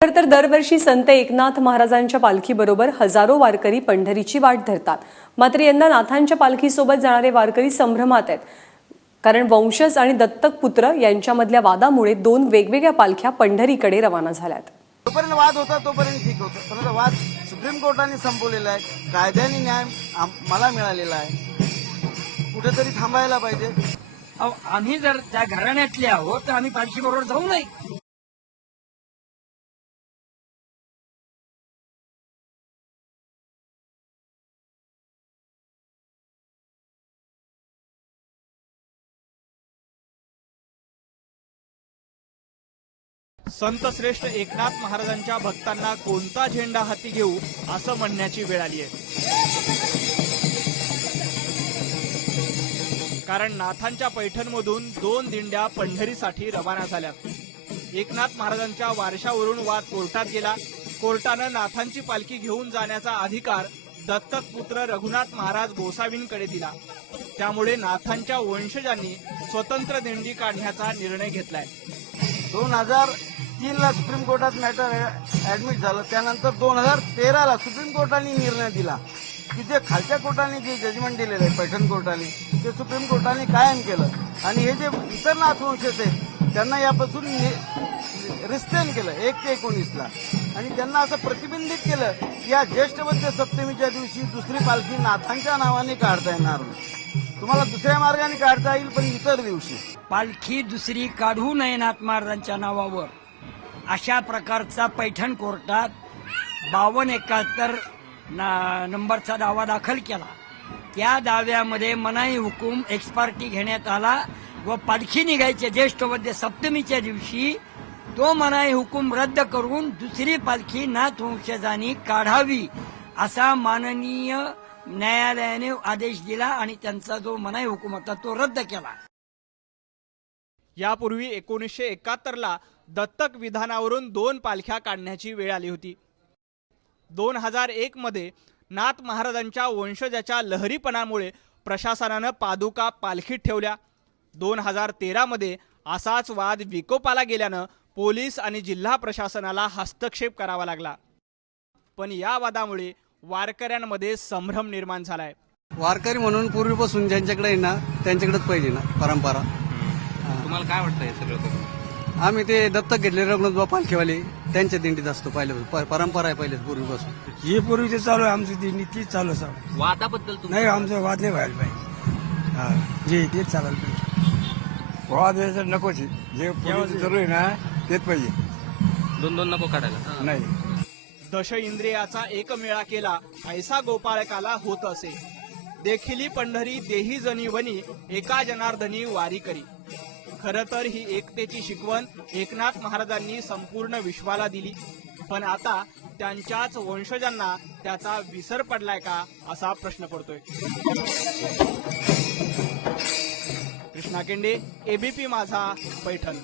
खरं तर दरवर्षी संत एकनाथ महाराजांच्या पालखीबरोबर हजारो वारकरी पंढरीची वाट धरतात. मात्र यंदा नाथांच्या पालखीसोबत जाणारे वारकरी संभ्रमात आहेत. कारण वंशज आणि दत्तक पुत्र यांच्यामधल्या वादामुळे दोन वेगवेगळ्या पालख्या पंढरीकडे रवाना झाल्यात. जोपर्यंत वाद होता तोपर्यंत ठीक होतं. परंतु वाद सुप्रीम कोर्टाने संपवलेला आहे. कायद्याने न्याय मला मिळालेला आहे. कुठेतरी थांबायला पाहिजे. आम्ही जर त्या घराण्यातले आहोत तर आम्ही पालखी बरोबर जाऊ नये संत श्रेष्ठ एकनाथ महाराजांच्या भक्तांना कोणता झेंडा हाती घेऊ असं म्हणण्याची वेळ आली आहे. कारण नाथांच्या पैठणमधून दोन दिंड्या पंढरीसाठी रवाना झाल्या. एकनाथ महाराजांच्या वारशावरून वाद कोर्टात गेला. कोर्टानं नाथांची पालखी घेऊन जाण्याचा अधिकार दत्तक पुत्र रघुनाथ महाराज गोसावींकडे दिला. त्यामुळे नाथांच्या वंशजांनी स्वतंत्र दिंडी काढण्याचा निर्णय घेतलाय. दोन हजार तीनला सुप्रीम कोर्टात मॅटर ऍडमिट झालं. त्यानंतर दोन हजार तेराला सुप्रीम कोर्टाने निर्णय दिला. की जे खालच्या कोर्टाने जे जजमेंट दिलेलं आहे पैठण कोर्टाने ते सुप्रीम कोर्टाने कायम केलं. आणि हे जे इतर नाथवंशज आहेत त्यांना यापासून रिस्टेन केलं एक ते एकोणीसला. आणि त्यांना असं प्रतिबंधित केलं की या ज्येष्ठवद्य सप्तमीच्या दिवशी दुसरी पालखी नाथांच्या नावाने काढता येणार नाही. तुम्हाला दुसऱ्या मार्गाने काढता येईल पण इतर दिवशी. पालखी दुसरी काढू नये नाथ महाराजांच्या नावावर. अशा प्रकारचा पैठण कोर्टात बावन्न एकाहत्तर ना- नंबरचा दावा दाखल केला. त्या दाव्यामध्ये मनाई हुकूम एक्सपार्टी घेण्यात आला व पालखी निघायच्या ज्येष्ठवद्य सप्तमीच्या दिवशी तो मनाई हुकूम रद्द करून दुसरी पालखी नाथ वंशजांनी काढावी असा माननीय न्यायालयाने आदेश दिला आणि त्यांचा जो मनाई हुकूम होता तो रद्द केला. यापूर्वी एकोणीसशे एकाहत्तरला दत्तक विधानावरून दोन पालख्या काढण्याची वेळ आली होती. दोन हजार एक मध्ये नाथ महाराजांच्या वंशजाच्या लहरीपणामुळे प्रशासनानं पादुका पालखीत ठेवल्या. दोन हजार तेरामध्ये असाच वाद विकोपाला गेल्यानं पोलीस आणि जिल्हा प्रशासनाला हस्तक्षेप करावा लागला. पण या वादामुळे वारकऱ्यांमध्ये संभ्रम निर्माण झालाय. वारकरी म्हणून पूर्वीपासून ज्यांच्याकडे ना त्यांच्याकडेच पाहिजे ना परंपरा. तुम्हाला काय वाटतं हे सगळं आम्ही ते दत्तक घेतले रघुनाथ पालखीवाले. त्यांच्या दिंडीत असतो पहिले प- परंपरा आहे पहिले पूर्वीपासून. हे पूर्वीचे चालू आहे. आमची दिंडी तीच चालू आहे साहेब. वादाबद्दल तुम्ही नाही आमचं वाद नाही व्हायला पाहिजे. हा जे तेच चालायला पाहिजे. वाद यायचं नकोच आहे. जे पूर्वीचं चालू आहे ना तेच पाहिजे. दोन दोन नको काढायला. नाही. दश इंद्रियाचा एकमेळा केला ऐसा गोपाळकाला होत असे. देखिली पंढरी देही जनी वनी एका जनार्दनी वारी करी. खरं तर ही एकतेची शिकवण एकनाथ महाराजांनी संपूर्ण विश्वाला दिली. पण आता त्यांच्याच वंशजांना त्याचा विसर पडलाय का असा प्रश्न पडतोय. कृष्णा केंडे एबीपी माझा पैठण.